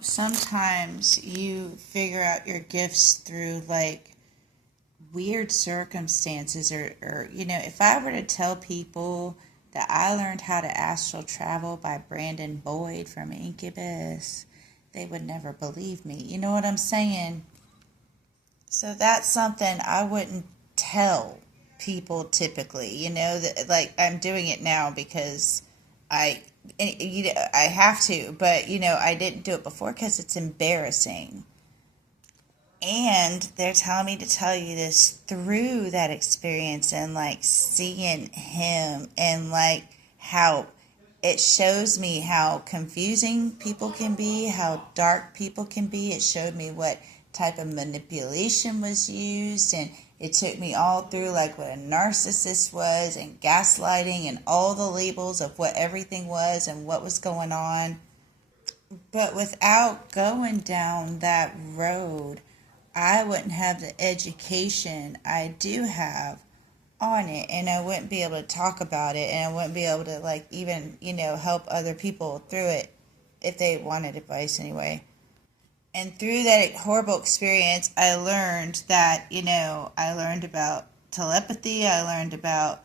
Sometimes you figure out your gifts through like weird circumstances, or if I were to tell people that I learned how to astral travel by Brandon Boyd from Incubus, they would never believe me. You know what I'm saying? So that's something I wouldn't tell people typically. That like I'm doing it now because I I have to, but I didn't do it before because it's embarrassing. And they're telling me to tell you this through that experience and like seeing him and like how it shows me how confusing people can be, how dark people can be. It showed me what type of manipulation was used, and it took me all through like what a narcissist was and gaslighting and all the labels of what everything was and what was going on. But without going down that road, I wouldn't have the education I do have on it, and I wouldn't be able to talk about it, and I wouldn't be able to like even help other people through it if they wanted advice anyway. And through that horrible experience, I learned that I learned about telepathy. I learned about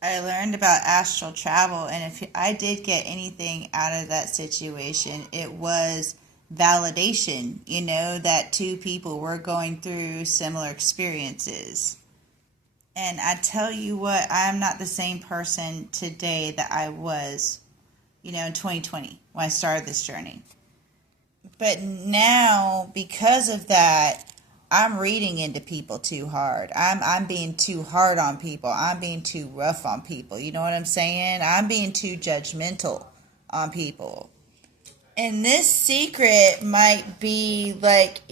astral travel, and if I did get anything out of that situation, it was validation, that two people were going through similar experiences. And I tell you what, I'm not the same person today that I was, in 2020 when I started this journey. But now, because of that, I'm reading into people too hard. I'm being too hard on people. I'm being too rough on people. You know what I'm saying? I'm being too judgmental on people. And this secret might be like,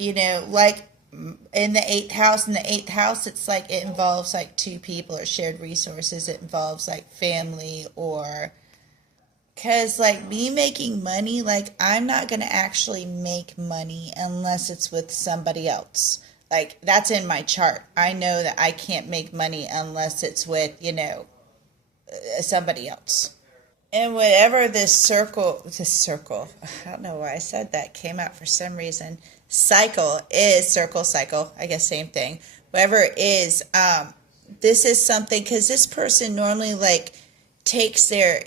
like in the eighth house. In the eighth house, it's like it involves like two people or shared resources. It involves like family or. Because, like, me making money, like, I'm not going to actually make money unless it's with somebody else. Like, that's in my chart. I know that I can't make money unless it's with, somebody else. And whatever this circle, I don't know why I said that, came out for some reason. Cycle is circle, cycle, I guess same thing. Whatever it is, this is something, because this person normally, like, takes their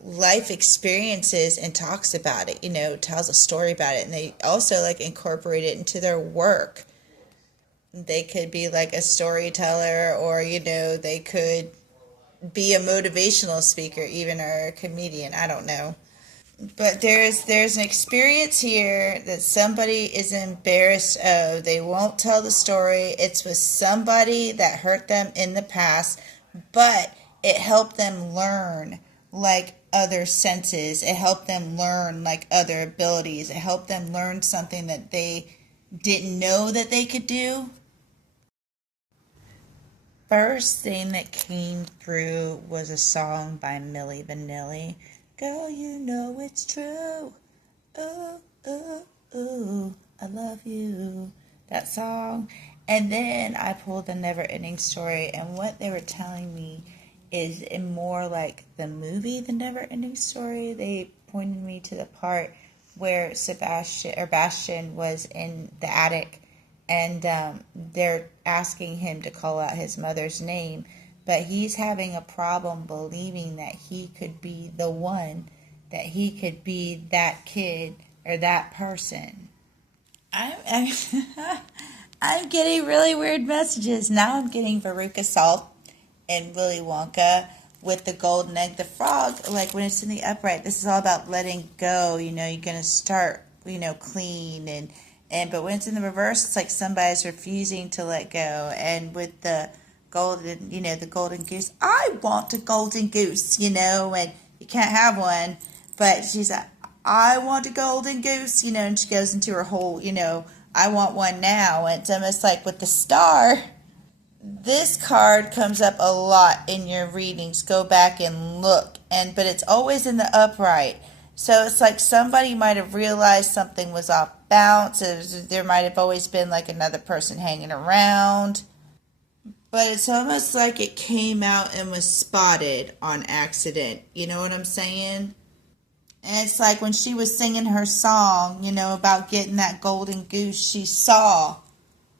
life experiences and talks about it, tells a story about it, and they also like incorporate it into their work. They could be like a storyteller, or they could be a motivational speaker even, or a comedian, I don't know. But there's an experience here that somebody is embarrassed of. They won't tell the story. It's with somebody that hurt them in the past, but it helped them learn like other senses. It helped them learn like other abilities. It helped them learn something that they didn't know that they could do. First thing that came through was a song by Milli Vanilli. Girl, you know it's true. Ooh, ooh, ooh, I love you. That song. And then I pulled the Never Ending Story, and what they were telling me is in more like the movie The Never Ending Story. They pointed me to the part where Bastian was in the attic, and they're asking him to call out his mother's name, but he's having a problem believing that he could be the one, that he could be that kid or that person. I'm I'm getting really weird messages. Now I'm getting Veruca Salt and Willy Wonka with the golden egg, the frog, like when it's in the upright. This is all about letting go. You're going to start, clean, and but when it's in the reverse, it's like somebody's refusing to let go. And with the golden, the golden goose, I want a golden goose, and you can't have one, but she's like, I want a golden goose, and she goes into her whole, I want one now. And it's almost like with the star. This card comes up a lot in your readings. Go back and look, but it's always in the upright. So it's like somebody might have realized something was off balance. There might have always been like another person hanging around. But it's almost like it came out and was spotted on accident. You know what I'm saying? And it's like when she was singing her song, about getting that golden goose, she saw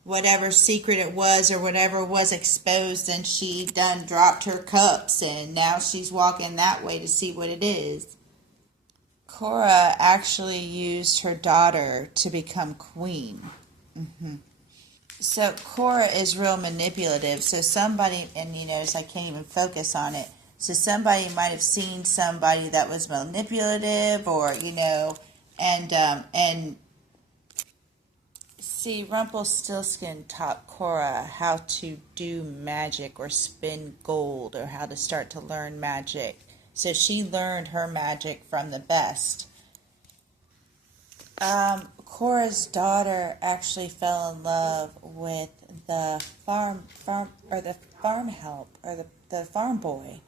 whatever secret it was or whatever was exposed, and she done dropped her cups, and now she's walking that way to see what it is. Cora actually used her daughter to become queen. So Cora is real manipulative. So somebody, and I can't even focus on it. So somebody might have seen somebody that was manipulative, or and see, Rumpelstiltskin taught Cora how to do magic or spin gold, or how to start to learn magic. So she learned her magic from the best. Cora's daughter actually fell in love with the farm help, or the farm boy,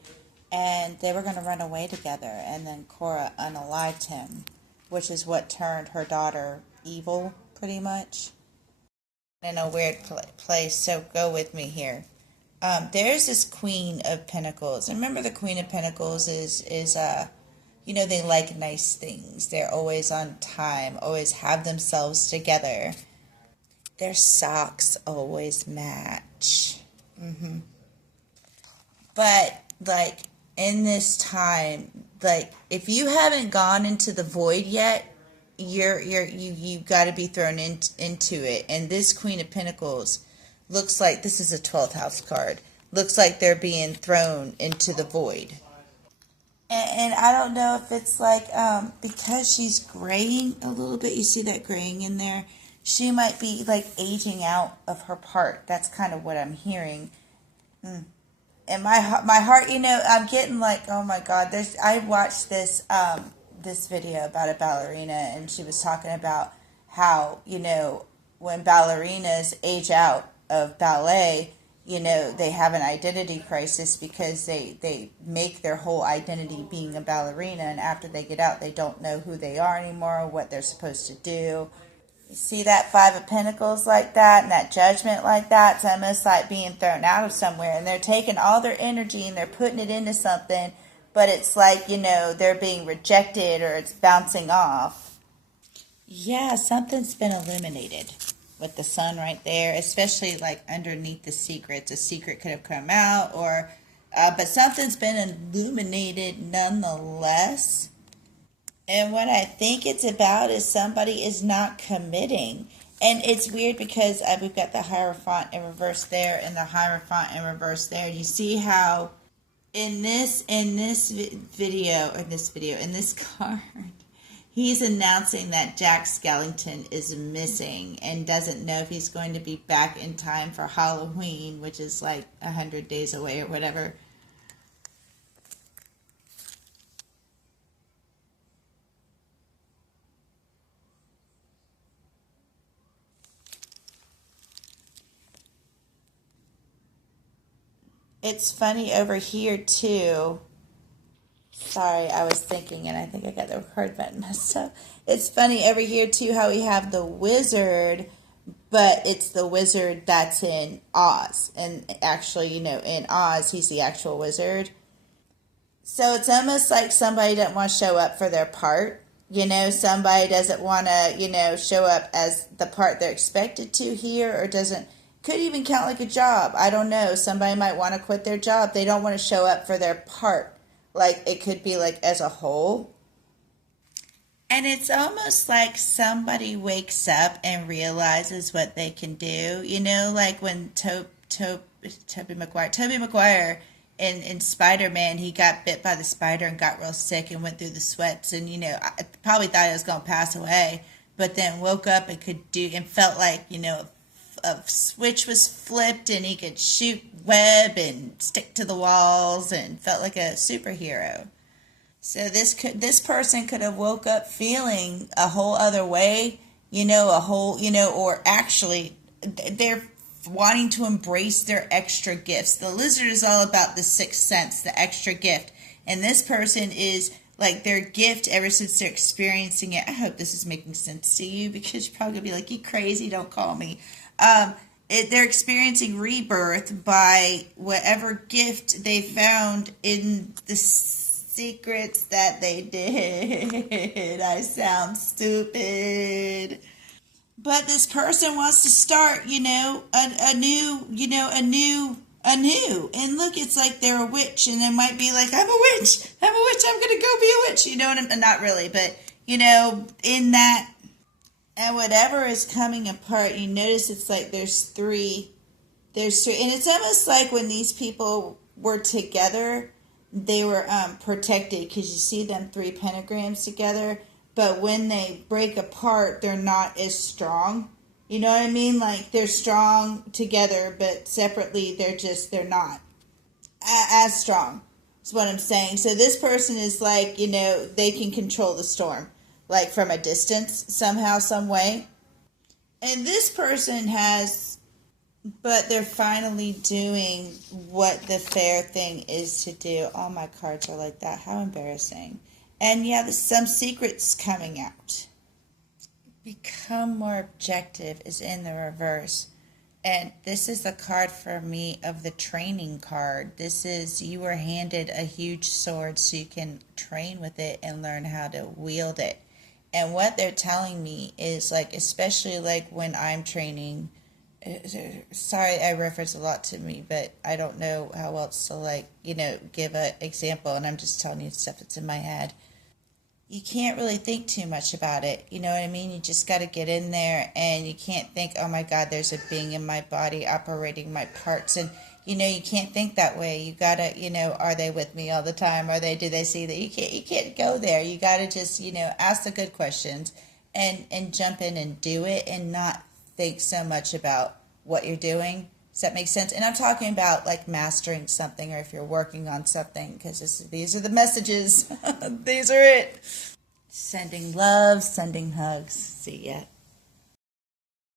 and they were going to run away together, and then Cora unalived him, which is what turned her daughter evil, pretty much. In a weird place, so go with me here. There's this Queen of Pentacles, and remember the Queen of Pentacles is they like nice things. They're always on time, always have themselves together. Their socks always match. But, like, in this time, like, if you haven't gone into the void yet, you got to be thrown into it. And this Queen of Pentacles looks like, this is a 12th house card, looks like they're being thrown into the void. And I don't know if it's like, because she's graying a little bit, you see that graying in there, she might be like aging out of her part. That's kind of what I'm hearing. And my heart, I'm getting like, oh my God, I watched this video about a ballerina, and she was talking about how, when ballerinas age out of ballet, they have an identity crisis, because they make their whole identity being a ballerina, and after they get out, they don't know who they are anymore, or what they're supposed to do. You see that Five of Pentacles like that, and that Judgment like that? It's almost like being thrown out of somewhere, and they're taking all their energy and they're putting it into something, but it's like, they're being rejected, or it's bouncing off. Yeah, something's been eliminated with the sun right there, especially like underneath the secrets. A secret could have come out, or but something's been illuminated nonetheless. And what I think it's about is somebody is not committing. And it's weird because we've got the Hierophant in reverse there, and the Hierophant in reverse there. You see how in this card, he's announcing that Jack Skellington is missing and doesn't know if he's going to be back in time for Halloween, which is like 100 days away or whatever. It's funny over here too. Sorry, I was thinking, and I think I got the record button messed up. It's funny over here too how we have the wizard, but it's the wizard that's in Oz. And actually, in Oz, he's the actual wizard. So it's almost like somebody doesn't want to show up for their part. Somebody doesn't want to, show up as the part they're expected to here, or could even count like a job. I don't know. Somebody might want to quit their job. They don't want to show up for their part. Like, it could be like as a whole. And it's almost like somebody wakes up and realizes what they can do. Like when Tobey Maguire in Spider-Man, he got bit by the spider and got real sick and went through the sweats, and I probably thought he was going to pass away, but then woke up and could do, and felt like a switch was flipped and he could shoot web and stick to the walls and felt like a superhero. So this person could have woke up feeling a whole other way, or actually they're wanting to embrace their extra gifts. The lizard is all about the sixth sense, the extra gift. And this person is like their gift ever since they're experiencing it. I hope this is making sense to you, because you're probably going to be like, you crazy, don't call me. They're experiencing rebirth by whatever gift they found in the secrets that they did. I sound stupid. But this person wants to start, a new. And look, it's like they're a witch, and it might be like, I'm a witch, I'm going to go be a witch, and not really, but, in that, and whatever is coming apart, you notice it's like there's three, and it's almost like when these people were together, they were protected, because you see them three pentagrams together, but when they break apart, they're not as strong. You know what I mean? Like, they're strong together, but separately, they're not as strong, is what I'm saying. So this person is like, they can control the storm, like from a distance, somehow, some way. And this person has, but they're finally doing what the fair thing is to do. All my cards are like that. How embarrassing. And yeah, there's some secrets coming out. Become more objective is in the reverse. And this is the card for me of the training card. This is, you were handed a huge sword so you can train with it and learn how to wield it. And what they're telling me is, like, especially like when I'm training, sorry I reference a lot to me, but I don't know how else to give an example, and I'm just telling you stuff that's in my head. You can't really think too much about it. You know what I mean? You just got to get in there, and you can't think, oh my God, there's a being in my body operating my parts. And, you can't think that way. You got to, are they with me all the time? Do they see that? You can't go there. You got to just, ask the good questions and jump in and do it, and not think so much about what you're doing. Does that make sense? And I'm talking about like mastering something, or if you're working on something, because these are the messages. These are it. Sending love, sending hugs. See ya.